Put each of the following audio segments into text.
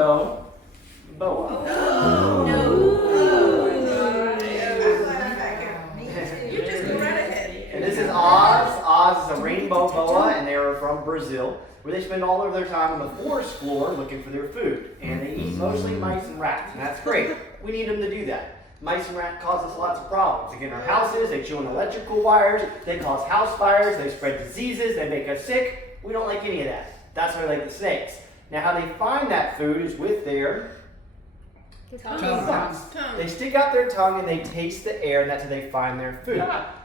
rainbow boa. Oh, no. You just go right ahead. And this is Oz. Oz is a rainbow boa, and they are from Brazil, where they spend all of their time on the forest floor looking for their food. And they eat mostly mice and rats, and that's great. We need them to do that. Mice and rats cause us lots of problems. They get in our houses, they chew on electrical wires, they cause house fires, they spread diseases, they make us sick. We don't like any of that. That's why we like the snakes. Now how they find that food is with their tongues. They stick out their tongue and they taste the air, and that's how they find their food.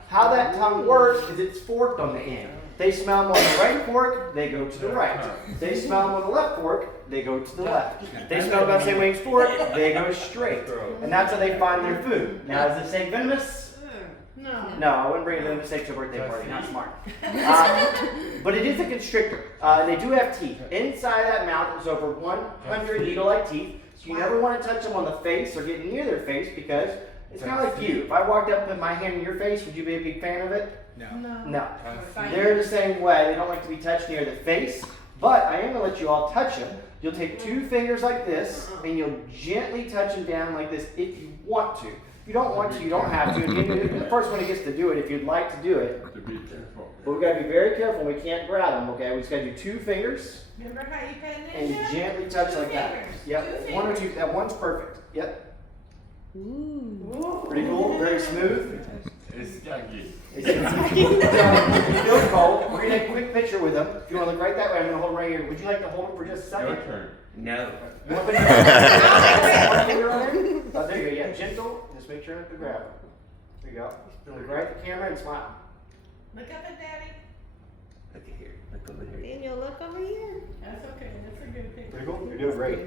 How that tongue works is it's forked on the end. They smell them on the right fork, they go to the right. They smell them on the left fork, they go to the left. They smell about the same way as fork, they go straight. And that's how they find their food. Now, is the snake venomous? No, I wouldn't bring a venomous snake to a birthday party. Not smart. But it is a constrictor. They do have teeth. Inside that mouth is over 100 needle-like teeth. So you never want to touch them on the face or get near their face because it's kind of like you. If I walked up and put my hand in your face, would you be a big fan of it? No. They're the same way. They don't like to be touched near the face. But I am going to let you all touch them. You'll take 2 fingers like this, and you'll gently touch them down like this if you want to. If you don't want to, you don't have to. And the first one who gets to do it, if you'd like to do it. But we've got to be very careful. We can't grab them, okay? We just got to do 2 fingers. Remember how you pet And ninja? gently touch like that. fingers. Yep. 1 or 2. That one's perfect. Yep. Ooh. Pretty cool. Very smooth. It's yucky. Feels cold. We're going to take a quick picture with them. If you want to look right that way, I'm going to hold it right here. Would you like to hold it for just a second? Your turn. No. You want to put one finger on there? Oh, there you go. Yeah, gentle. Just make sure not to grab it. There you go. Look right at the camera and smile. Look up at Daddy. Look at here. Look over here. Daniel, look over here. That's okay. That's a good picture. Pretty cool. You're doing great.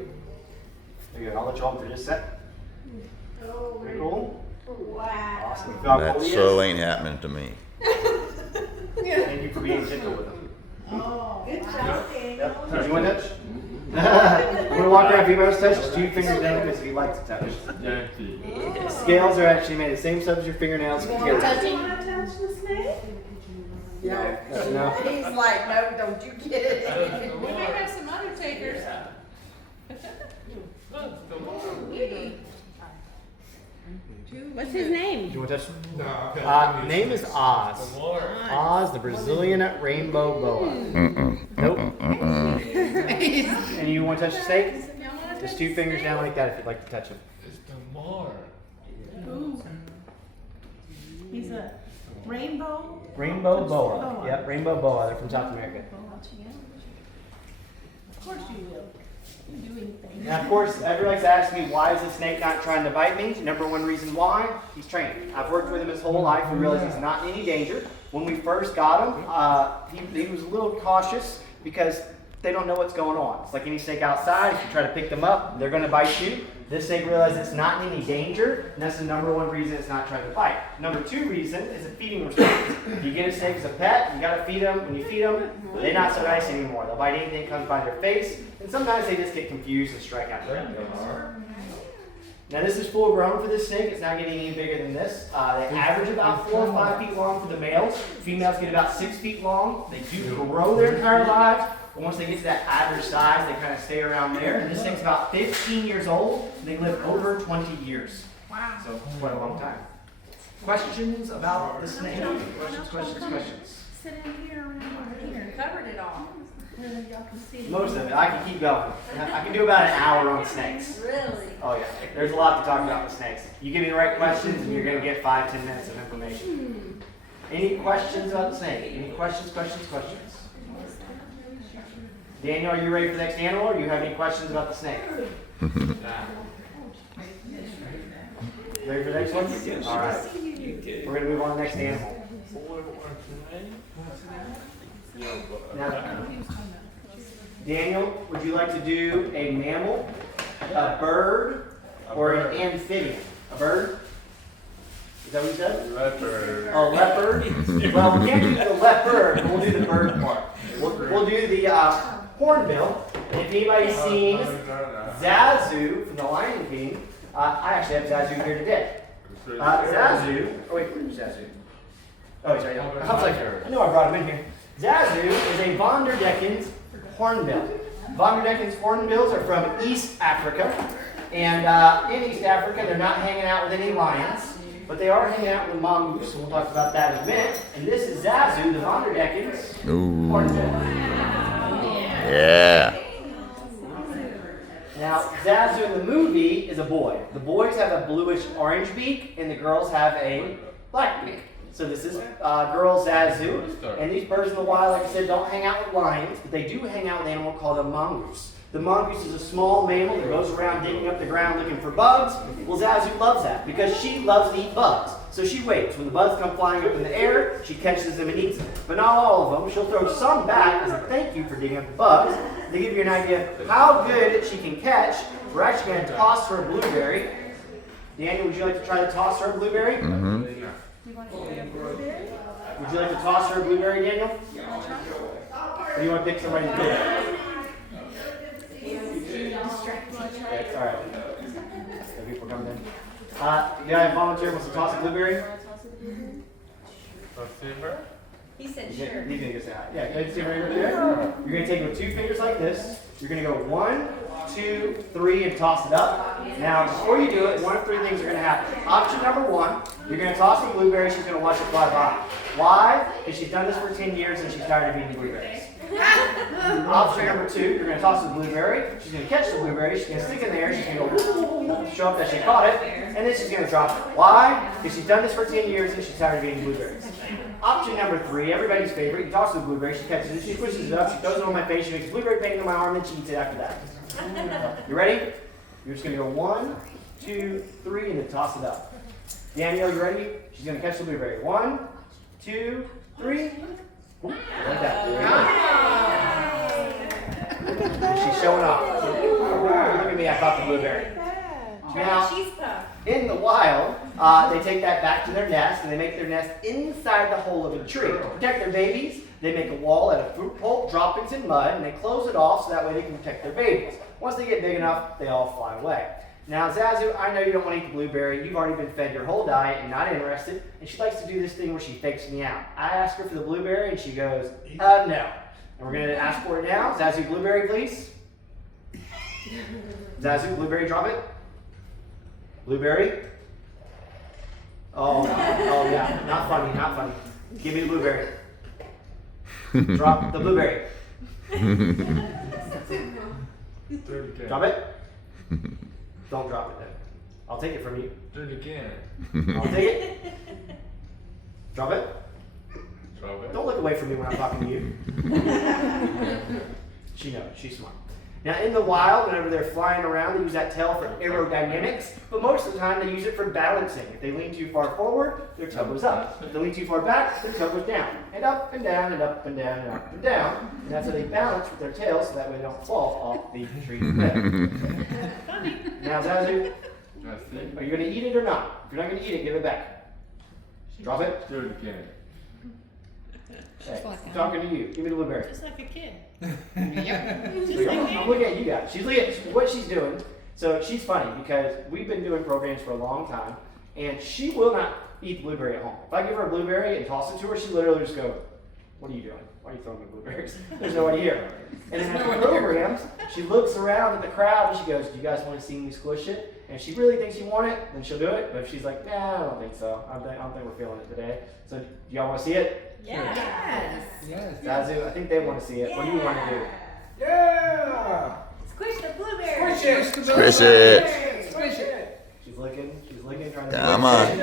There you go. I'll let you hold for just a sec. Oh, Pretty cool. wow. Awesome. You feel how That cool he so is? ain't happening to me. Thank you for being gentle with him. Oh, Good wow. job, Daniel. Yep. Do you want to touch? I'm going to walk around. If you want to touch, just 2 fingers down because if you like to touch. Yucky. The scales are actually made the same size as your fingernails. You want to touch You him? want to touch the snake? No. He's like, no, don't you get it. We may have some other takers. What's his name? Do you want to touch him? Name is Oz. Oz, the Brazilian rainbow boa. Nope. And you want to touch the snake? Just 2 fingers down like that if you'd like to touch him. It's the more. Ooh. He's a rainbow. Rainbow boa. Yep, rainbow boa. They're from South America. Of course you will. You do anything. Now, of course, everybody's asked me, why is the snake not trying to bite me? Number 1 reason why, he's trained. I've worked with him his whole life. We realized he's not in any danger. When we first got him, he was a little cautious because they don't know what's going on. It's like any snake outside. If you try to pick them up, they're going to bite you. This snake realizes it's not in any danger, and that's the number 1 reason it's not trying to bite. Number 2 reason is a feeding response. If you get a snake as a pet, you got to feed them. When you feed them, they're not so nice anymore. They'll bite anything that comes by their face, and sometimes they just get confused and strike out. Now this is full grown for this snake. It's not getting any bigger than this. They average about 4 or 5 feet long for the males. Females get about 6 feet long. They do grow their entire lives. But once they get to that average size, they kind of stay around there. And this thing's about 15 years old. And they live over 20 years. Wow. So quite a long time. Questions about the snake? Questions? Sit in here around over here. Covered it all. Y'all can see. Most of it. I can keep going. I can do about an hour on snakes. Really? Oh yeah, there's a lot to talk about with snakes. You give me the right questions and you're going to get 5-10 minutes of information. Any questions about the snake? Any questions? Daniel, are you ready for the next animal, or do you have any questions about the snake? Ready for the next one? All right. We're going to move on to the next animal. Now, Daniel, would you like to do a mammal, a bird, or an amphibian? A bird? Is that what you said? Leopard. Oh, leopard? Well, we can't do the leopard, but we'll do the bird part. We'll do the hornbill. And if anybody's seen Zazu from The Lion King, I actually have Zazu here today. Zazu, oh wait, where's Zazu? Oh, he's right here. I was like, I know I brought him in here. Zazu is a Von der Decken's hornbill. Von der Decken's hornbills are from East Africa. And in East Africa, they're not hanging out with any lions, but they are hanging out with mongoose, so we'll talk about that in a minute. And this is Zazu, the Von der Decken's hornbill. Yeah. Now, Zazu in the movie is a boy. The boys have a bluish orange beak, and the girls have a black beak. So this is girl Zazu. And these birds in the wild, like I said, don't hang out with lions, but they do hang out with an animal called a mongoose. The mongoose is a small mammal that goes around digging up the ground looking for bugs. Well, Zazu loves that because she loves to eat bugs. So she waits. When the bugs come flying up in the air, she catches them and eats them. But not all of them. She'll throw some back as a thank you for digging up the bugs. To give you an idea of how good she can catch, we're actually going to toss her a blueberry. Daniel, would you like to try to toss her a blueberry? Mm-hmm. Would you like to toss her a blueberry, Daniel? Or do you want to pick somebody's blueberry? It's all right. So people coming in. Yeah, volunteer wants to toss a blueberry. He said He's sure. gonna go say hi. Yeah, go ahead and see right there. You're gonna take it with two fingers like this. You're gonna go 1, 2, 3, and toss it up. Now, before you do it, one of three things are gonna happen. Option number 1, you're gonna toss a blueberry. She's gonna watch it fly by. Why? Because she's done this for 10 years and she's tired of eating blueberries. Option number 2, you're gonna toss the blueberry. She's gonna catch the blueberry. She's gonna stick in there. She's gonna go show up that she caught it, and then she's gonna drop it. Why? Because she's done this for 10 years and she's tired of eating blueberries. Option number 3, everybody's favorite. You toss the blueberry. She catches it. She pushes it up. She throws it on my face. She makes blueberry paint on my arm, and she eats it after that. You ready? You're just gonna go 1, 2, 3, and then toss it up. Danielle, you ready? She's gonna catch the blueberry. 1, 2, 3. Oop, like that. She's showing off. Look at me, I caught the blueberry. Now, Cheese puff. in the wild, they take that back to their nest, and they make their nest inside the hole of a tree. To protect their babies, they make a wall out of fruit pulp, droppings, and mud, and they close it off so that way they can protect their babies. Once they get big enough, they all fly away. Now, Zazu, I know you don't want to eat the blueberry. You've already been fed your whole diet and not interested, and she likes to do this thing where she fakes me out. I ask her for the blueberry, and she goes, no. And we're going to ask for it now. Zazu, blueberry, please. Zazu, blueberry, drop it. Blueberry. Oh, yeah, not funny, not funny. Give me the blueberry. Drop the blueberry. Drop it. Don't drop it then. I'll take it from you. Do it again. I'll take it. Drop it. Drop it. Don't look away from me when I'm talking to you. She knows. She's smart. Now, in the wild, whenever they're flying around, they use that tail for aerodynamics, but most of the time they use it for balancing. If they lean too far forward, their toe goes up. If they lean too far back, their toe goes down. And up and down and up and down and up and down. And that's how they balance with their tails so that way they don't fall off the tree limb. Now, Zazu, That's it. are you going to eat it or not? If you're not going to eat it, give it back. Drop it. Do it again. Hey, I'm talking to you. Give me the blueberry. Just like a kid. I'm looking at you guys. She's looking at what she's doing. So she's funny because we've been doing programs for a long time, and she will not eat the blueberry at home. If I give her a blueberry and toss it to her, she literally just goes, "What are you doing? Why are you throwing me blueberries?" There's nobody here. And then after programs, she looks around at the crowd and she goes, "Do you guys want to see me squish it?" And if she really thinks you want it, then she'll do it. But if she's like, "Nah, I don't think so. I don't think we're feeling it today." So do y'all want to see it? Yes. Zazu, I think they want to see it. What do you want to do? Yeah! Squish the blueberry. Squish it! Squish it. Squish it! She's looking, trying to. Come on.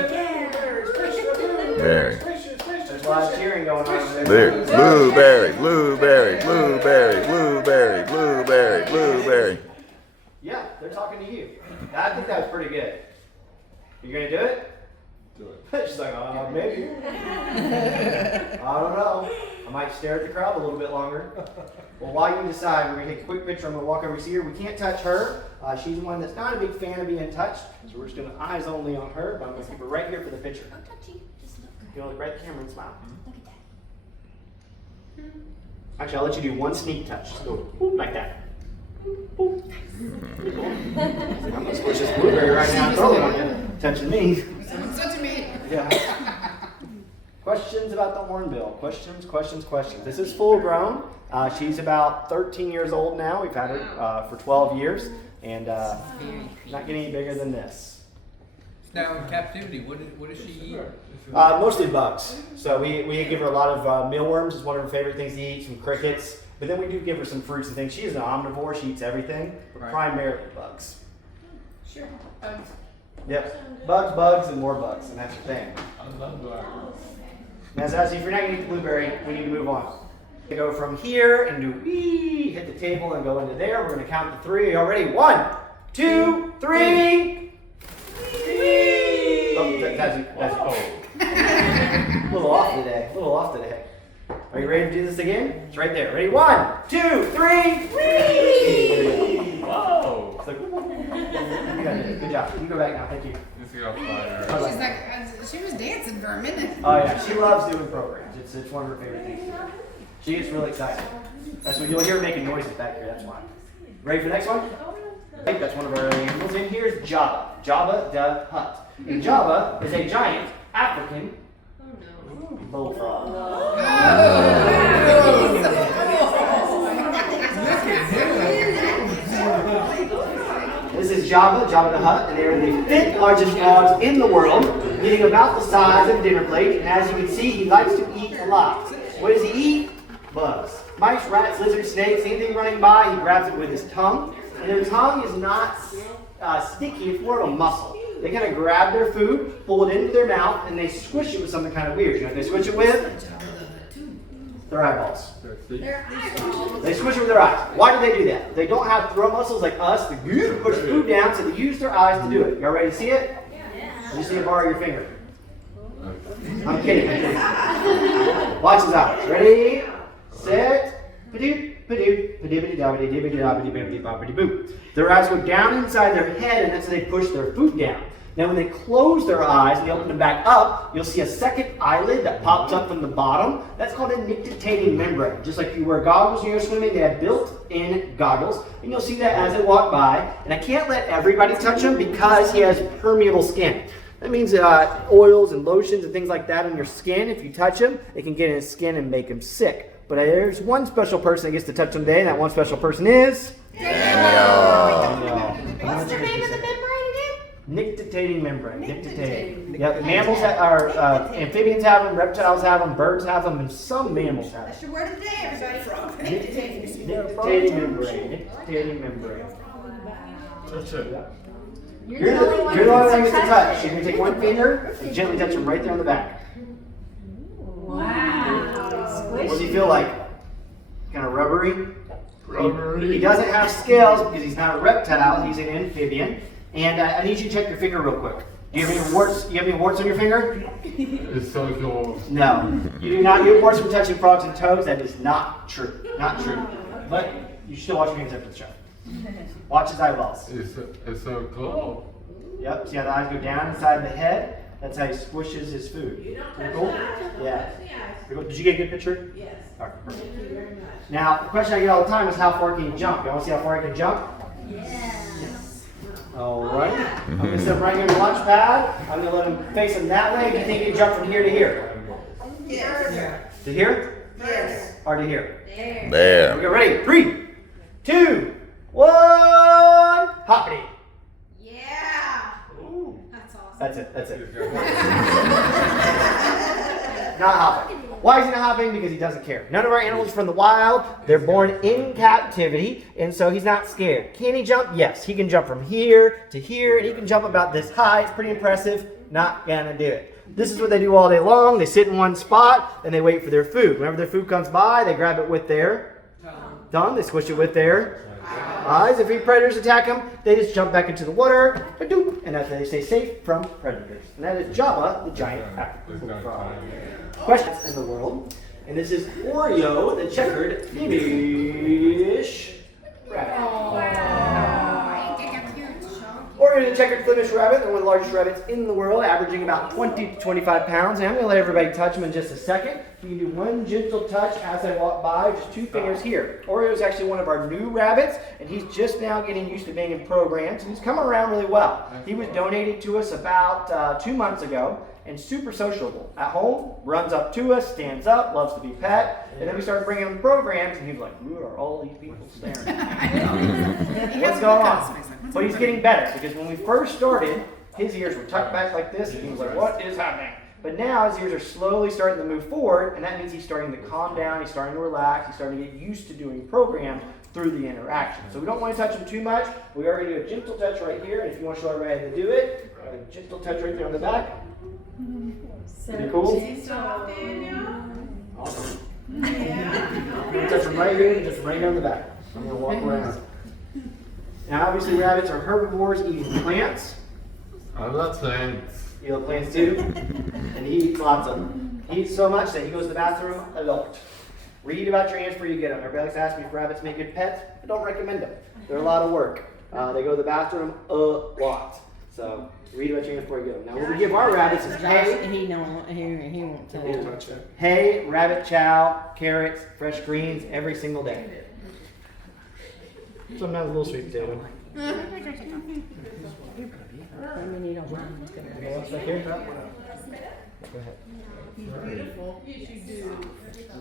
Berry. There's a lot of cheering going on there. Blueberry, blueberry, blueberry, blueberry, blueberry, blueberry. Yeah, they're talking to you. I think that was pretty good. You gonna do it? Do it. She's like, maybe. I don't know. I might stare at the crowd a little bit longer. Well, while you decide, we're gonna take a quick picture. I'm gonna walk over to see her. We can't touch her. She's one that's not a big fan of being touched, so we're just gonna eyes only on her. But I'm gonna keep her right here for the picture. Don't touch you. Just look. You know, look right at the camera and smile. Look at that. Actually, I'll let you do one sneak touch. Just go boop, like that. Boop. I'm gonna squish this blueberry right now and throw it on you. Touching me. Someone's touching me! Yeah. Questions about the hornbill? Questions, questions, questions. This is full grown. She's about 13 years old now. We've had her for 12 years, and not getting any bigger than this. Now in captivity, what does she eat? Mostly bugs. So we give her a lot of mealworms. It's one of her favorite things to eat, some crickets. But then we do give her some fruits and things. She is an omnivore. She eats everything, but Right. primarily bugs. Sure. Bugs. Yep. Bugs, and more bugs, and that's the thing. I love black. Now, Zazie, if you're not going to eat the blueberry, we need to move on. We go from here and do wee, hit the table and go into there. We're going to count to 3. Are you ready? 1, 2, 3. Wee! Oh, Zazie. A little off today. Are you ready to do this again? It's right there. Ready? 1, 2, 3. Wee! Whoa! It's like, you got it. Good job. You can go back now. Thank you. This is on fire. She's like, she was dancing for a minute. Oh yeah, she loves doing programs. It's one of her favorite things. She gets really excited. That's what you'll hear her making noises back here. That's why. Ready for the next one? Okay, that's one of our animals. And here's Java. Java the Hutt. And Java is a giant African bullfrog. This is Java the Hutt, and they are the 5th largest frogs in the world, getting about the size of a dinner plate. And as you can see, he likes to eat a lot. What does he eat? Bugs. Mice, rats, lizards, snakes, anything running by, he grabs it with his tongue. And their tongue is not sticky, it's more of a muscle. They kind of grab their food, pull it into their mouth, and they squish it with something kind of weird. You know what they squish it with? Their eyeballs. They squish it with their eyes. Why do they do that? They don't have throat muscles like us to push food down, so they use their eyes to do it. Y'all ready to see it? You see it, borrow your finger. I'm kidding. Watch his eyes. Ready, set, their eyes go down inside their head, and that's how they push their food down. Now when they close their eyes and they open them back up, you'll see a second eyelid that pops up from the bottom. That's called a nictitating membrane. Just like you wear goggles when you're swimming, they have built-in goggles. And you'll see that as they walk by. And I can't let everybody touch him because he has permeable skin. That means oils and lotions and things like that on your skin, if you touch him, it can get in his skin and make him sick. But there's one special person that gets to touch him today, and that one special person is... Daniel. What's the name of the membrane again? Nictitating membrane. Nictitating. Yep. Mammals amphibians have them, reptiles have them, birds have them, and some mammals have That's them. your word of the day, everybody. Nictitating membrane. Nictitating membrane. Touch it. You're the only one that gets to touch. You're going to take one finger and gently touch him right there on the back. Wow. What does he feel like? Kind of rubbery? Rubbery. He doesn't have scales because he's not a reptile. He's an amphibian. And I need you to check your finger real quick. Do you have any warts? You have any warts on your finger? It's so cool. No. You do not get warts from touching frogs and toads. That is not true. Not true. But you still wash your hands after the show. Watch his eyeballs. It's so cool. Yep. See how the eyes go down inside the head? That's how he squishes his food. Pretty cool? Yeah. Pretty cool. Did you get a good picture? Yes. All right, perfect. Thank you very much. Now, the question I get all the time is how far can you jump? You want to see how far I can jump? Yes. All right. I'm going to set him right here in the lunch pad. I'm going to let him face him that way. Do you think he can jump from here to here? Yes. To here? Yes. Or to here? There. Okay, ready? 3, 2, 1. Hoppity. Yeah. Ooh. That's awesome. That's it. That's it. Not hopping. Why is he not hopping? Because he doesn't care. None of our animals from the wild, they're born in captivity, and so he's not scared. Can he jump? Yes. He can jump from here to here, and he can jump about this high. It's pretty impressive. Not gonna do it. This is what they do all day long. They sit in one spot, and they wait for their food. Whenever their food comes by, they grab it with their tongue. They squish it with their eyes. If any predators attack them, they just jump back into the water, and that's how they stay safe from predators. And that is Java, the giant African frog. Questions in the world, and this is Oreo, the checkered Flemish rabbit. Oreo, the checkered Flemish rabbit, they're one of the largest rabbits in the world, averaging about 20 to 25 pounds. And I'm going to let everybody touch them in just a second. You can do one gentle touch as I walk by, just 2 fingers here. Oreo is actually one of our new rabbits, and he's just now getting used to being in programs, and he's coming around really well. He was donated to us about 2 months ago, and super sociable. At home, runs up to us, stands up, loves to be pet. And then we started bringing him programs, and he was like, who are all these people staring at me? What's going on? But he's getting better, because when we first started, his ears were tucked back like this, and he was like, what is happening? But now his ears are slowly starting to move forward, and that means he's starting to calm down, he's starting to relax, he's starting to get used to doing programs through the interaction. So we don't want to touch him too much. We are going to do a gentle touch right here, and if you want to show everybody how to do it, a gentle touch right there on the back. Pretty cool? Awesome. I'm going to touch him right here and just right here on the back. I'm going to walk around. Now obviously rabbits are herbivores eating plants. I love plants. He eats plants too, and he eats lots of them. He eats so much that he goes to the bathroom a lot. Read about your ants before you get them. Everybody likes to ask me if rabbits make good pets. I don't recommend them. They're a lot of work. They go to the bathroom a lot. So read about your ants before you get them. Now what we give our rabbits is hay. He won't touch it. Hay, rabbit chow, carrots, fresh greens every single day. Sometimes a little sweet potato. I mean, you don't mind. Anything else back here? Go ahead.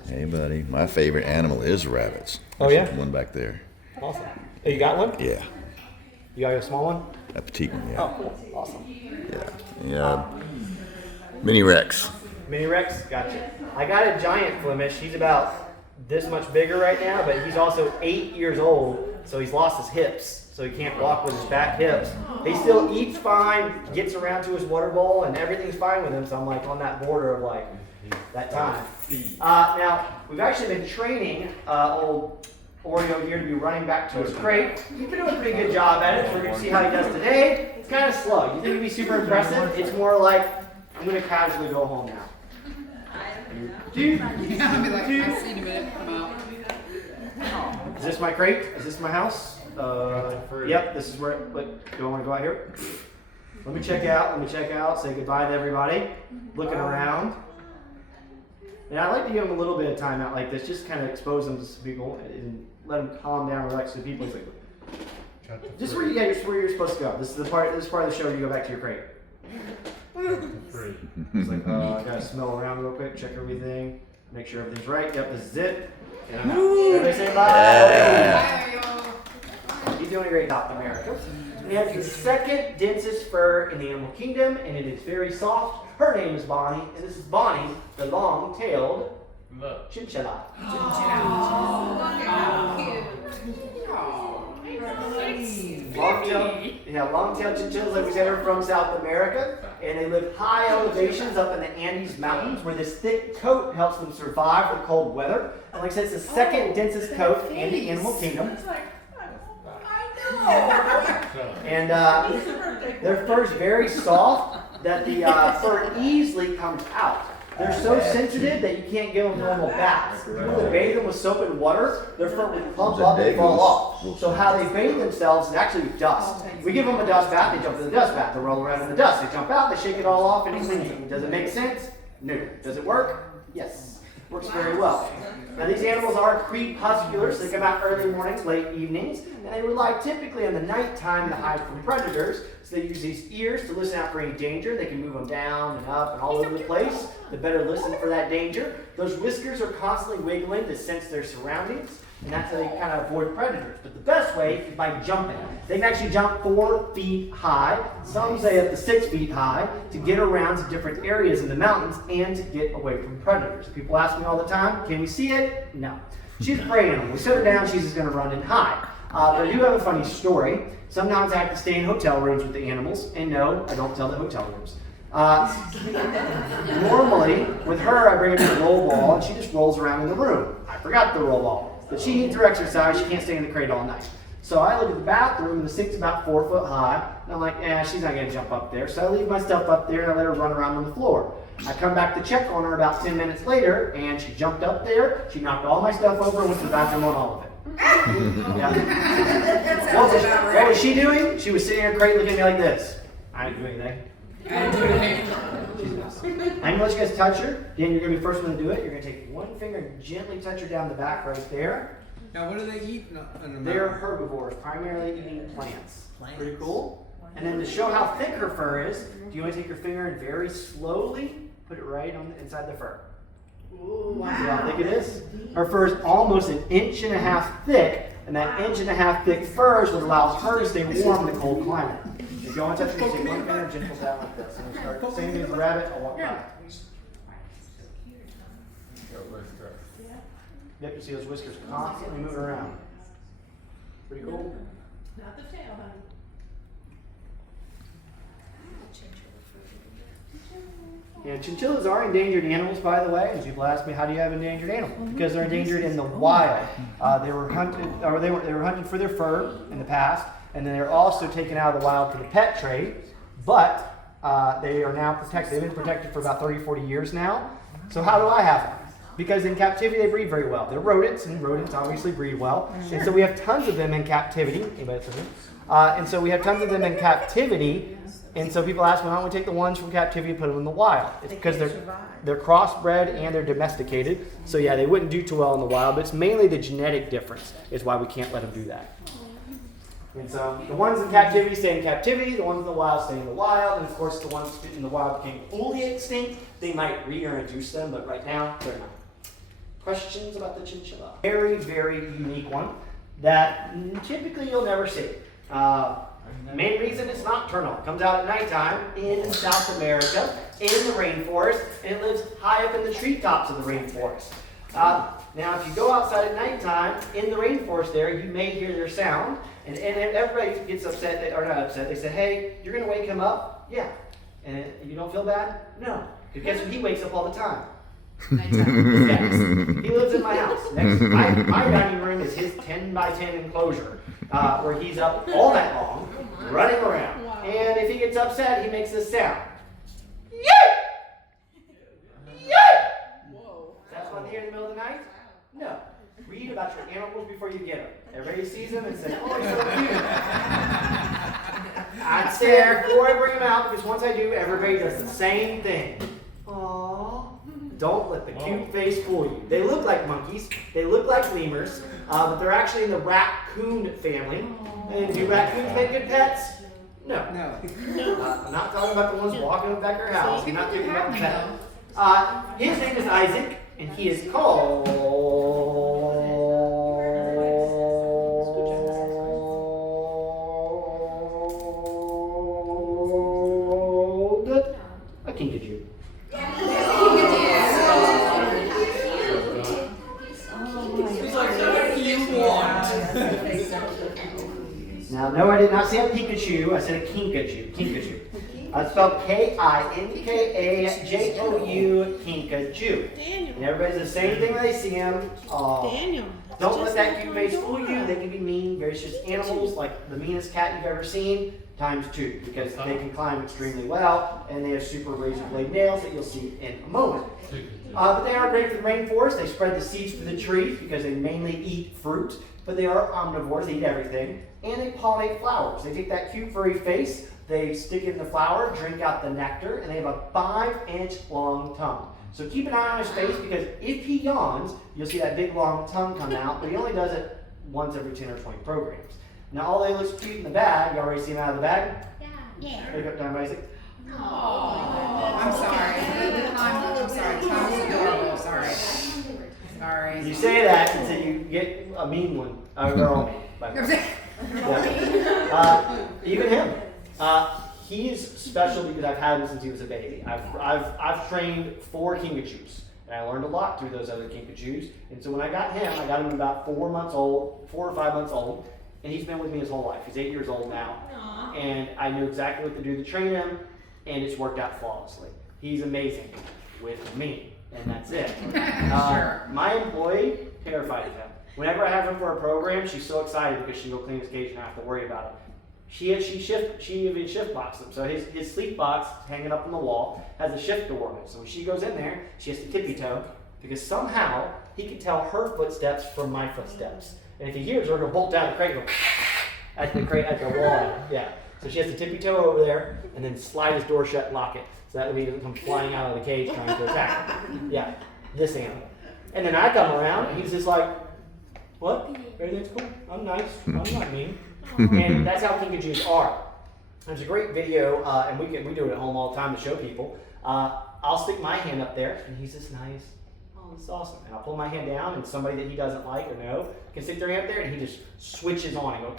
Hey, buddy. My favorite animal is rabbits. Oh, yeah? There's one back there. Awesome. Oh, you got one? Yeah. You got a small one? A petite one, yeah. Oh, cool. Awesome. Yeah. Yeah. Mini Rex. Mini Rex? Gotcha. I got a giant Flemish. He's about this much bigger right now, but he's also 8 years old, so he's lost his hips. So he can't walk with his back hips. He still eats fine, gets around to his water bowl, and everything's fine with him. So I'm like on that border of like that time. Now, we've actually been training old Oreo here to be running back to his crate. He's been doing a pretty good job at it. So we're going to see how he does today. It's kind of slow. You think it'd be super impressive? It's more like, I'm going to casually go home now. Yeah, I'll be like, I'll see you in a minute. I'm out. Is this my crate? Is this my house? Yep, this is where, do I want to go out here? Let me check out, say goodbye to everybody. Looking around. And I like to give them a little bit of time out like this, just kind of expose them to some people and let them calm down, relax to people. It's like, just where you're supposed to go. This is part of the show where you go back to your crate. It's like, I gotta smell around real quick, check everything, make sure everything's right. Yep, this is it. And I'm out. Everybody say bye. Yeah. He's doing a great job, America. He has the second densest fur in the animal kingdom, and it is very soft. Her name is Bonnie, and this is Bonnie, the long-tailed chinchilla. Long-tailed chinchillas, like we said, are from South America, and they live high elevations up in the Andes Mountains, where this thick coat helps them survive the cold weather. And like I said, it's the second densest coat in the animal kingdom. And their fur is very soft that the fur easily comes out. They're so sensitive that you can't give them normal baths. If you were to bathe them with soap and water, their fur would clump up and fall off. So how they bathe themselves is actually with dust. We give them a dust bath, they jump in the dust bath, they roll around in the dust, they jump out, they shake it all off, and it cleans them. Does it make sense? No. Does it work? Yes. Works very well. Now these animals are crepuscular, so they come out early mornings, late evenings, and they rely typically on the nighttime to hide from predators. So they use these ears to listen out for any danger. They can move them down and up and all over the place to better listen for that danger. Those whiskers are constantly wiggling to sense their surroundings, and that's how they kind of avoid predators. But the best way is by jumping. They can actually jump 4 feet high, some say up to 6 feet high, to get around to different areas in the mountains and to get away from predators. People ask me all the time, can we see it? No. She's a prey animal. We set her down, she's just going to run and hide. But I do have a funny story. Sometimes I have to stay in hotel rooms with the animals, and no, I don't tell the hotel rooms. Normally, with her, I bring her to the roll ball, and she just rolls around in the room. I forgot the roll ball, but she needs her exercise. She can't stay in the crate all night. So I look at the bathroom, and the sink's about 4 foot high, and I'm like, she's not going to jump up there. So I leave my stuff up there, and I let her run around on the floor. I come back to check on her about 10 minutes later, and she jumped up there, she knocked all my stuff over, and went to the bathroom on all of it. Yeah. What was she doing? She was sitting in her crate looking at me like this. I didn't do anything. She's a mess. I'm going to let you guys touch her. Again, you're going to be the first one to do it. You're going to take one finger and gently touch her down the back right there. Now, what do they eat in the They're mountain? herbivores, primarily eating plants. Pretty cool? And then to show how thick her fur is, do you want to take your finger and very slowly put it right on the inside the fur? Ooh, See how thick it is? Her fur is almost 1.5 inches thick, and that 1.5 inch thick fur is what allows her to stay warm in the cold climate. If you want to touch me, take one finger and gentle down like this. And we'll start same as the rabbit. I'll walk by. Yep, you see those whiskers constantly moving around. Pretty cool. Not the tail, honey. Yeah, chinchillas are endangered animals, by the way. And people ask me, how do you have endangered animals? Because they're endangered in the wild. They were hunted, or they were hunted for their fur in the past, and then they were also taken out of the wild for the pet trade. But they are now protected. They've been protected for about 30, 40 years now. So how do I have them? Because in captivity they breed very well. They're rodents, and rodents obviously breed well. And so we have tons of them in captivity. Anybody else listening? And so we have tons of them in captivity. And so people ask, well, why don't we take the ones from captivity and put them in the wild? It's because they're crossbred and they're domesticated. So yeah, they wouldn't do too well in the wild, but it's mainly the genetic difference is why we can't let them do that. And so the ones in captivity stay in captivity, the ones in the wild stay in the wild, and of course the ones in the wild became fully extinct. They might reintroduce them, but right now they're not. Questions about the chinchilla? Very, very unique one that typically you'll never see. Main reason it's nocturnal. It comes out at nighttime in South America, in the rainforest, and it lives high up in the treetops of the rainforest. Now, if you go outside at nighttime in the rainforest there, you may hear their sound, and everybody gets upset, or not upset, they say, hey, you're going to wake him up? Yeah. And you don't feel bad? No. Because he wakes up all the time. Yes. He lives in my house. My dining room is his 10 by 10 enclosure, where he's up all night long, running around. Wow. And if he gets upset, he makes this sound. Yay! Yay! Whoa. That's what they hear in the middle of the night? No. Read about your animals before you get them. Everybody sees them and says, oh, he's so cute. I'd say that before I bring them out, because once I do, everybody does the same thing. Aww. Don't let the cute face fool you. They look like monkeys. They look like lemurs, but they're actually in the raccoon family. And do raccoons make good pets? No. I'm not talking about the ones walking up back our house. I'm not talking about the pet. His name is Isaac, and he is called a Kinkajou. Now, no, I did not say a Pikachu. I said a Kinkajou. Kinkajou. I spelled Kinkajou. Kinkajou. Daniel. And everybody's the same thing when they see him. Daniel. Don't let that cute face fool you. They can be mean, vicious animals, like the meanest cat you've ever seen, times 2, because they can climb extremely well, and they have super razor blade nails that you'll see in a moment. But they are great for the rainforest. They spread the seeds through the trees because they mainly eat fruit, but they are omnivores. They eat everything, and they pollinate flowers. They take that cute furry face, they stick it in the flower, drink out the nectar, and they have a 5-inch long tongue. So keep an eye on his face, because if he yawns, you'll see that big long tongue come out, but he only does it once every 10 or 20 programs. Now, although he looks cute in the bag, you already see him out of the bag? Yeah. Pick up time, Isaac. I'm sorry. I'm sorry. Tom's adorable. Sorry. You say that until you get a mean one, a girl. Yeah. Even him. He's special because I've had him since he was a baby. I've trained 4 Kinkajous, and I learned a lot through those other Kinkajous. And so when I got him about 4 or 5 months old, and he's been with me his whole life. He's 8 years old now, and I knew exactly what to do to train him, and it's worked out flawlessly. He's amazing with me, and that's it. Sure. My employee terrified of him. Whenever I have him for a program, she's so excited because she can go clean his cage and not have to worry about him. She even shift boxed him. So his sleep box hanging up on the wall has a shift door in it. So when she goes in there, she has to tippy toe because somehow he can tell her footsteps from my footsteps. And if he hears her, he'll bolt down the crate and go at the wall. Yeah. So she has to tippy toe over there and then slide his door shut and lock it. So that way he doesn't come flying out of the cage trying to attack her. Yeah. This animal. And then I come around and he's just like, what? Everything's cool. I'm nice. I'm not mean. And that's how Kinkajous are. There's a great video, and we do it at home all the time to show people. I'll stick my hand up there, and he's just nice. Oh, this is awesome. And I'll pull my hand down, and somebody that he doesn't like or know can stick their hand up there, and he just switches on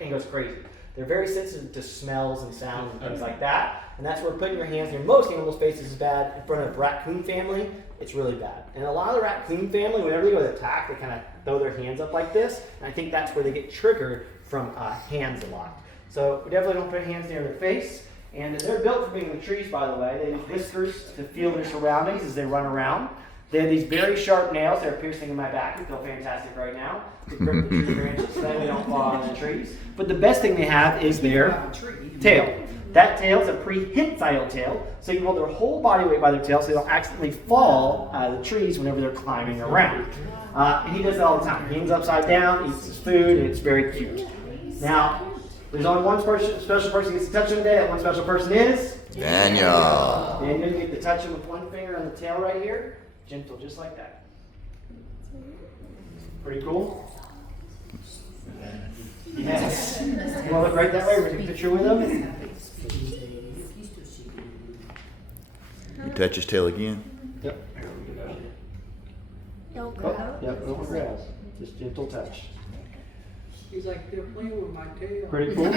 and goes crazy. They're very sensitive to smells and sounds and things like that. And that's where putting your hands near most animals' faces is bad. In front of raccoon family, it's really bad. And a lot of the raccoon family, whenever they go to attack, they kind of throw their hands up like this. And I think that's where they get triggered from hands a lot. So we definitely don't put hands near their face. And they're built for being in the trees, by the way. They use whiskers to feel their surroundings as they run around. They have these very sharp nails. They're piercing in my back. I feel fantastic right now. To grip the tree branches so that we don't fall out of the trees. But the best thing they have is their tail. That tail is a prehensile tail, so you can hold their whole body weight by their tail so they don't accidentally fall out of the trees whenever they're climbing around. And he does that all the time. He hangs upside down, eats his food, and it's very cute. Now, there's only one special person who gets to touch him today. That one special person is Daniel. Daniel, you get to touch him with one finger on the tail right here. Gentle, just like that. Pretty cool? Yes. You want to look right that way? We're going to take a picture with him. You touch his tail again. Yep. Don't Oh, go. yep, no grass. Just gentle touch. He's like, they're playing with my tail. Pretty cool.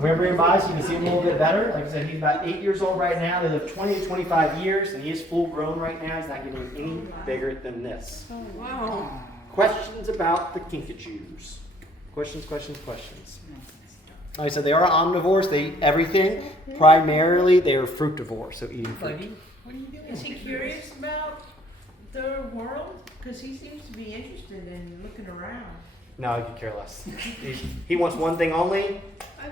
Whenever he buys, you can see him a little bit better. Like I said, he's about 8 years old right now. They live 20 to 25 years, and he is full grown right now. He's not getting any bigger than this. Oh, wow. Questions about the Kinkajous? Questions. Like I said, they are omnivores. They eat everything. Primarily, they are fruitivores, so eating fruit. Buddy, what are you doing? Is he curious about the world? Because he seems to be interested in looking around. No, he could care less. He wants one thing only.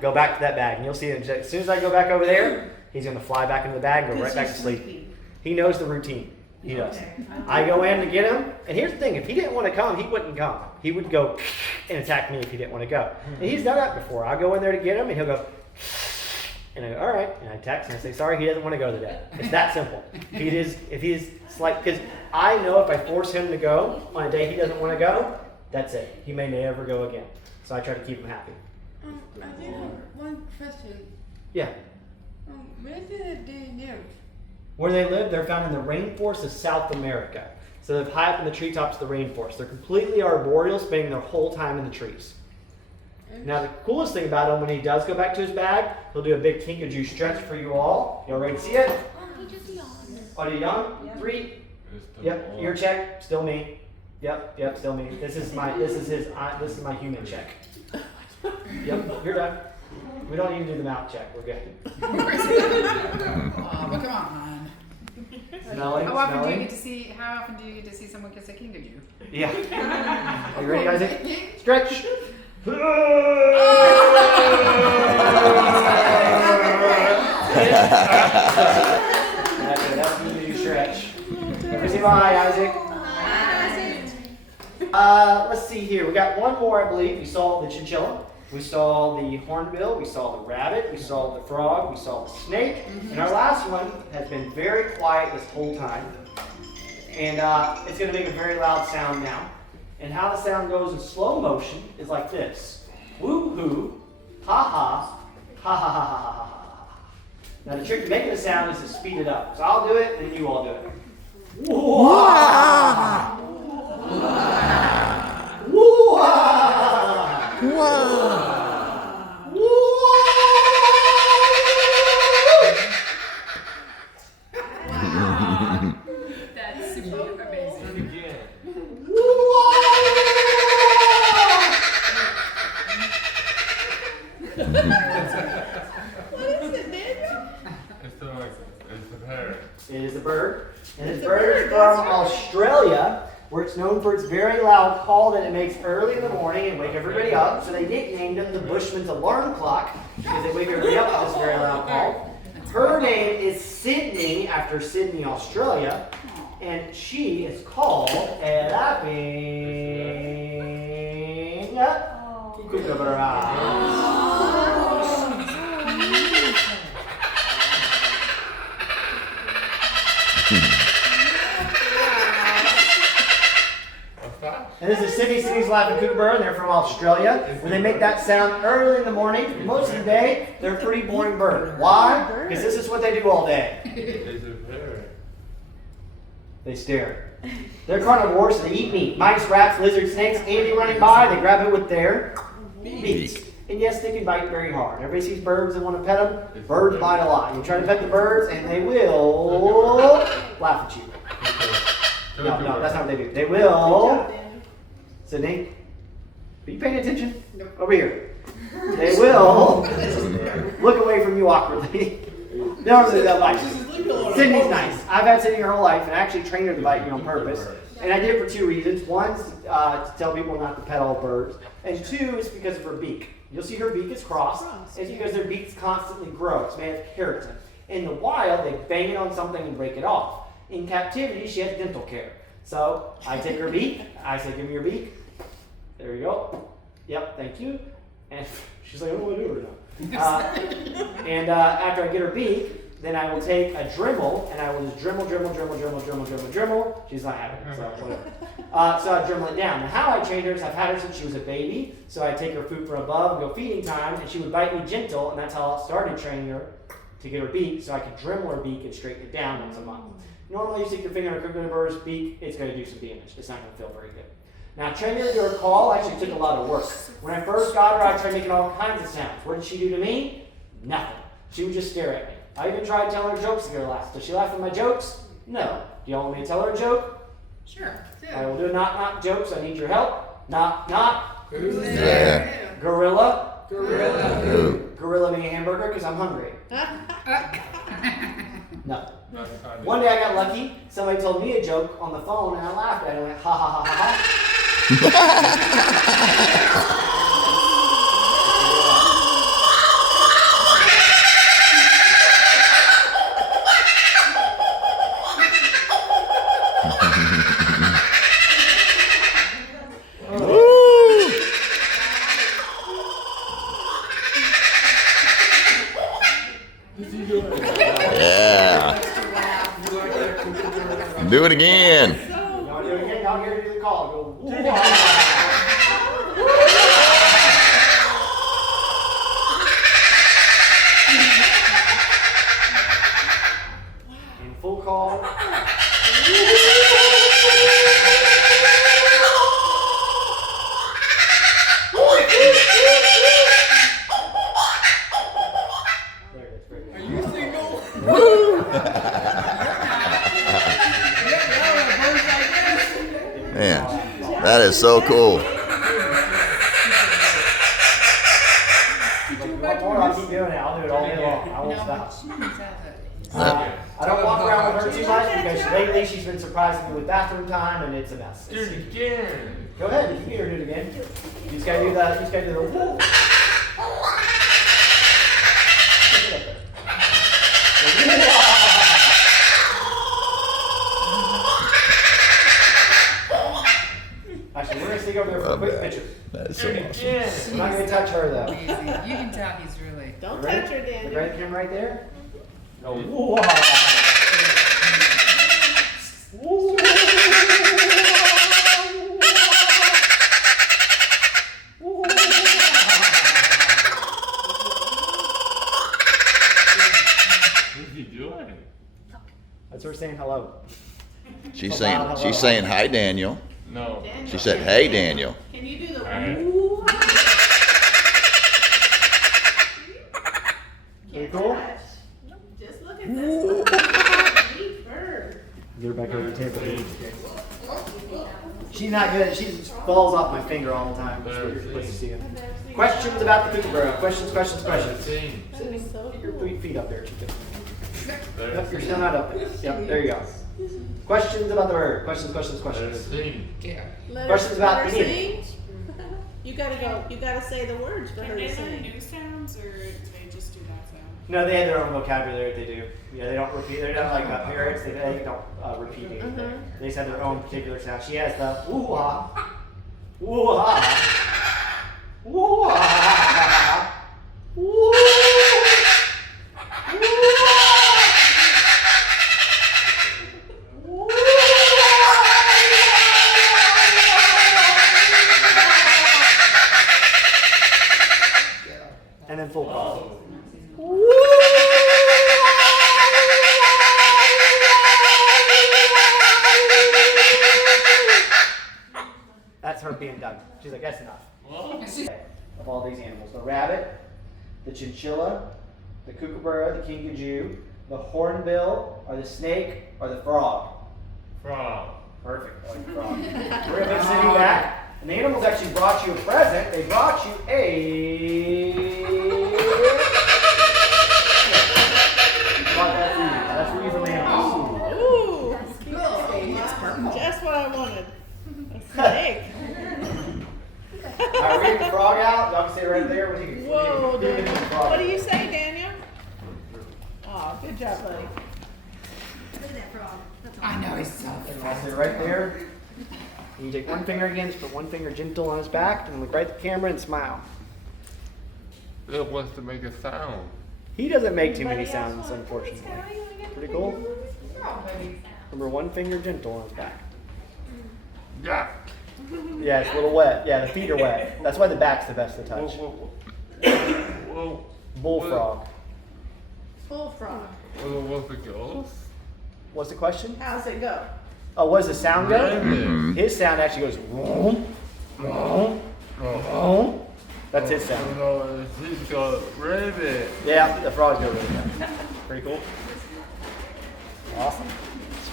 Go back to that bag, and you'll see him. As soon as I go back over there, he's going to fly back into the bag and go right back to sleep. He knows the routine. He does. I go in to get him, and here's the thing. If he didn't want to come, he wouldn't come. He would go and attack me if he didn't want to go. And he's done that before. I'll go in there to get him, and he'll go, and I go, all right. And I text and I say, sorry, he doesn't want to go today. It's that simple. If he's like, because I know if I force him to go on a day he doesn't want to go, that's it. He may never go again. So I try to keep him happy. I do have one question. Yeah. Where did they live? Where they live, they're found in the rainforest of South America. So they're high up in the treetops of the rainforest. They're completely arboreal, spending their whole time in the trees. Now the coolest thing about him, when he does go back to his bag, he'll do a big Kinkajou stretch for you all. Y'all ready to see it? He just yawned. Are you done? 3. Yep. Ear check. Still me. Yep. Still me. This is my human check. Yep. You're done. We don't even do the mouth check. We're good. But come on. Smelling. How often do you Smelling. get to see? How often do you get to see someone kiss a Kinkajou? Yeah. Are you ready, Isaac? Stretch. That's when you stretch. Ever see my eye, Isaac? Let's see here. We got one more, I believe. We saw the chinchilla. We saw the hornbill. We saw the rabbit. We saw the frog. We saw the snake. And our last one has been very quiet this whole time. And it's going to make a very loud sound now. And how the sound goes in slow motion is like this. Woo-hoo, ha-ha, ha-ha-ha-ha-ha-ha. Now the trick to making the sound is to speed it up. So I'll do it, and then you all do it. Wah! Wah! That's super amazing. It is a bird. And this bird is from Australia, where it's known for its very loud call that it makes early in the morning and wake everybody up. So they nicknamed it the Bushman's alarm clock because they wake everybody up with this very loud call. Her name is Sydney, after Sydney, Australia, and she is called a laughing Kookabura. And this is Sydney's laughing kookaburra, and they're from Australia. When they make that sound early in the morning, most of the day, they're a pretty boring bird. Why? Because this is what they do all day. They stare. They're carnivores, so they eat meat. Mice, rats, lizards, snakes, anything running by, they grab it with their beaks. And yes, they can bite very hard. Everybody sees birds and want to pet them. Birds bite a lot. You try to pet the birds, and they will laugh at you. No, that's not what they do. They will. Sydney, are you paying attention? Over here. They will look away from you awkwardly. They'll bite you. Sydney's nice. I've had Sydney her whole life, and I actually trained her to bite me on purpose. And I did it for two reasons. One's to tell people not to pet all birds, and two is because of her beak. You'll see her beak is crossed. It's because their beaks constantly grow. It's made of keratin. In the wild, they bang it on something and break it off. In captivity, she has dental care. So I take her beak. I say, "Give me your beak." There you go. Yep, thank you. And she's like, "I don't want to do it now." And after I get her beak, then I will take a Dremel, and I will just Dremel. She's not having it, so whatever. So I Dremel it down. Now how I trained her is I've had her since she was a baby, so I take her food from above and go feeding time, and she would bite me gentle, and that's how I started training her to get her beak, so I could Dremel her beak and straighten it down once a month. Normally you stick your finger on a kookaburra's beak, it's going to do some damage. It's not going to feel very good. Now training her to her call actually took a lot of work. When I first got her, I tried making all kinds of sounds. What did she do to me? Nothing. She would just stare at me. I even tried telling her jokes to get her laugh. Does she laugh at my jokes? No. Do y'all want me to tell her a joke? Sure. I will do a knock-knock joke, so I need your help. Knock-knock. Who's there? Gorilla. Who? Gorilla meaning hamburger, because I'm hungry. No. One day I got lucky. Somebody told me a joke on the phone, and I laughed at it. I went, ha ha ha ha ha. Yeah. Do it again. Y'all do it again? Y'all hear the call. Go, woo-wah. In full call. There it is. Very good. Are you single? Man, that is so cool. One more, I'll keep doing it. I'll do it all day long. I won't stop. I don't walk around with her too much because lately she's been surprising me with bathroom time, and it's a mess. Do it again. Go ahead, you can get her to do it again. You just gotta do the. Woo. Actually, we're gonna sneak over there for a quick picture. That is Do so it awesome. again. I'm not gonna touch her though. Easy. You can tell he's really. Don't Ready? touch her, The Daniel. red camera right there. Go. What are you doing? That's her saying hello. She's saying hi, Daniel. No. She said, "Hey, Daniel." Can you do the Alright. woo? Pretty cool. Just look at this. Neat bird. Get her back over the table. She's not good. She just falls off my finger all the time. That's what you're supposed to see it. Questions about the kookaburra. Questions. Sing. Get your 3 feet up there. Chicken. There. Yep, you're still not up there. Yep, there you go. Questions about the bird. Questions. Sing. Yeah. Let Questions her, about let her Indian. sing. You gotta go. You gotta say the words for her Can to they learn sing. new sounds or do they just do that sound? No, they have their own vocabulary. They do. Yeah, they don't repeat. They're not like parrots. They don't repeat anything. They just have their own particular sound. She has the woo-ha, woo-ha, woo-ha, woo. full call. That's her being done. She's like, that's enough. Of all these animals, the rabbit, the chinchilla, the kookaburra, the kinkajou, the hornbill, or the snake, or the frog. Frog. Perfect. I like the frog. We're gonna put Cindy back. And the animals actually brought you a present. They brought you That's for you from the animals. Ooh, just what I wanted. A snake. Alright, we're getting the frog out. Y'all can stay right there. We're taking Whoa, the Daniel. frog. What do you say, Daniel? Oh, good job, buddy. Look at that frog. That's I know he's so I'll stay right there. And you take one finger again, just put one finger gentle on his back, and look right at the camera and smile. It wants to make a sound. He doesn't make too many Anybody else sounds, want to unfortunately. tell you we got Pretty to cool. do Remember, one finger gentle on his back. Yeah. Yeah, it's a little wet. Yeah, the feet are wet. That's why the back's the best to Whoa, touch. whoa, whoa. Whoa. Bullfrog. Bullfrog. What's it goes? What's the question? How's it go? Oh, what does the sound go? Rabbit. His sound actually goes. Vroom, vroom, vroom. That's his sound. No, he's got rabbit. Yeah, the frogs go really fast. Pretty cool. Awesome.